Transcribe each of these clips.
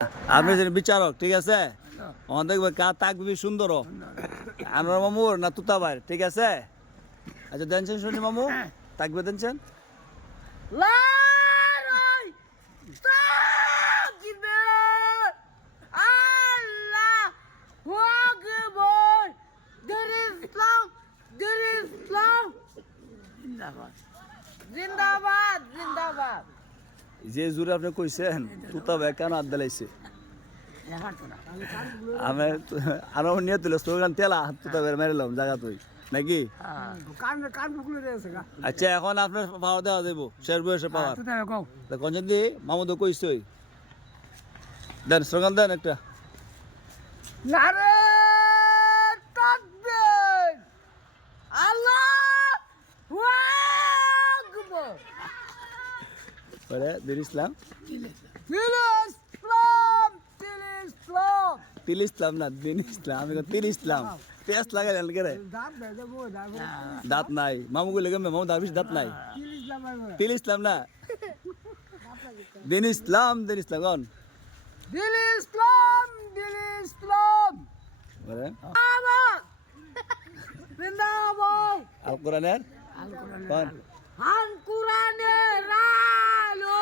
আপনি যে বিচারক ঠিক আছে আমাদের দেখবে কা তাকবি সুন্দর আনোয়ার মামুর না তুতাবার ঠিক আছে আচ্ছা দেনছেন শুনি মামু তাকবে দেনছেন জিন্দাবাদ জিন্দাবাদ যে জোরে আপনি কইছেন তুতাবে কেন হাত দিলাইছে আমি আরো নিয়ে তুলে স্লোগান তেলা তুতাবে মেরেলাম জায়গা তুই নাকি আচ্ছা এখন আপনার পাওয়ার দেওয়া দেবো শেষ বয়সে পাওয়ার কোন দি মামু তো কইছই দেন স্লোগান দেন একটা নারে তাকবীর আল্লাহু আকবার পরে দিন ইসলাম তিল ইসলাম না দিন ইসলাম আমি তিল ইসলাম পেঁয়াজ লাগাই দেন কে রে দাঁত নাই মামু গুলো গেমে মামু দাবিস দাঁত নাই তিল ইসলাম না দিন ইসলাম কোন দিল ইসলাম পরে জিন্দাবাদ জিন্দাবাদ আল কোরআনের কোন আল কোরআনের আলো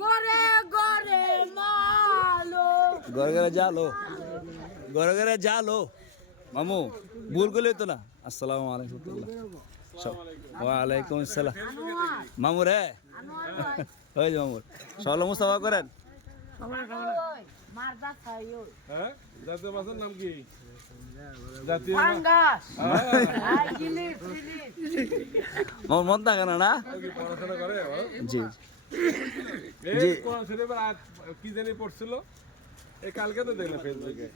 গরে গরে মালো ঘরে ঘরে জালো মামু ভুল করলে তো না আসসালামু আলাইকুম ওয়ালাইকুম আসসালাম মামু রে ওই যে মামুর সকালে মুস্তাফা করেন মারদা খাইও হ্যাঁ জাতীয় মাছের নাম কি জাতীয় পাঙ্গাস আই গিলি মামুর মন থাকে না কি পড়াশোনা করে জি এই কোরআন শরীফের আয়াত কি জানি পড়ছিল এই কালকে তো দেখলাম ফেসবুকে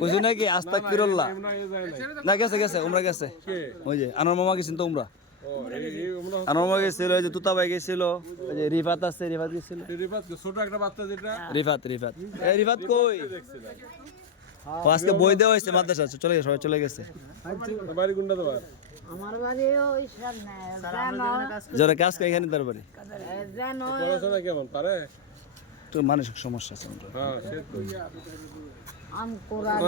বুঝি নাকি আস্তাক ফিরল্লাহ এমনা এ যায় না না গেছে উমরা গেছে কে ওই যে আনোয়ার মামা গেছেন তো উমরা ও এই আমরা আনোয়ার মামা গেছিল ওই যে তুতা ভাই গেছিল ওই যে রিফাত আছে রিফাত গেছিল রিফাত ছোট একটা বাচ্চা যেটা রিফাত এই রিফাত কই দেখছিলাম ও আজকে বই দেওয়া হয়েছে মাদ্রাসা চলে গেছে সবাই চলে গেছে বাড়ি কোনটা তোমার আমার বাড়ি ওই সামনে জানো যারা কাজ করে এখানে তার বাড়ি জানো পড়াশোনা কেমন পারে তো মানসিক সমস্যা আছে আমরা হ্যাঁ সে তো আম কোরআন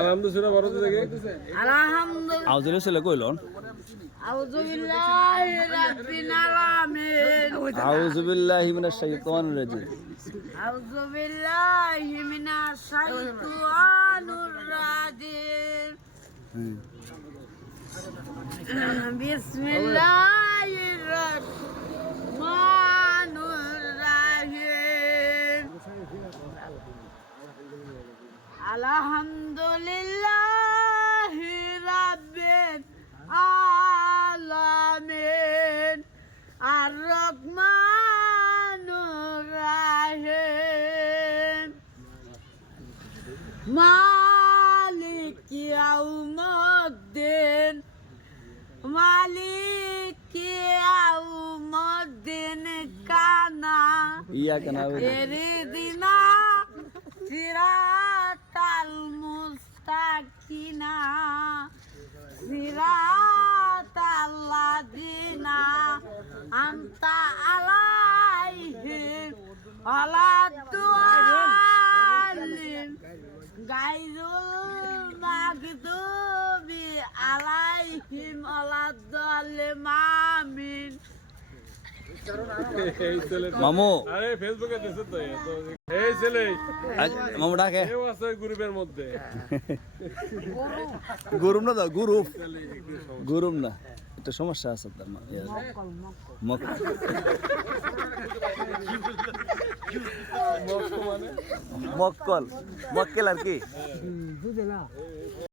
আলহামদুলিল্লাহ বড় থেকে আলহামদুলিল্লাহ আউজলে ছেলে কইলন আউযু বিল্লাহি রাব্বিল আলামিন আউযু বিল্লাহি মিনাশ শাইতানির রাজিম আউযু বিল্লাহি মিনাশ শাইতানির রাজিম বিসমিল্লাহির রহমানির রহিম আলহামদুলিল্লাহি রাব্বিল আলামিন আর রহমানির রহিম মালিকি ইয়াউমিদ্দিন কানা ইয়া কেন এরিদিনা সিরাতাল মুস্তাকিনা সিরাতাল্লাযিনা আনতা আলাইহিম আলাদুআলিম গায়রুল মাগদুবি আলাইহিম আলাদুআলিম আমিন এই ছেলে মামু আরে ফেসবুকে দিছে তো এই ছেলে মামু ডাকে কেউ আছে গ্রুপের মধ্যে গুরুম না দাও গুরুম না একটা সমস্যা আছে তার মক্কল আর কি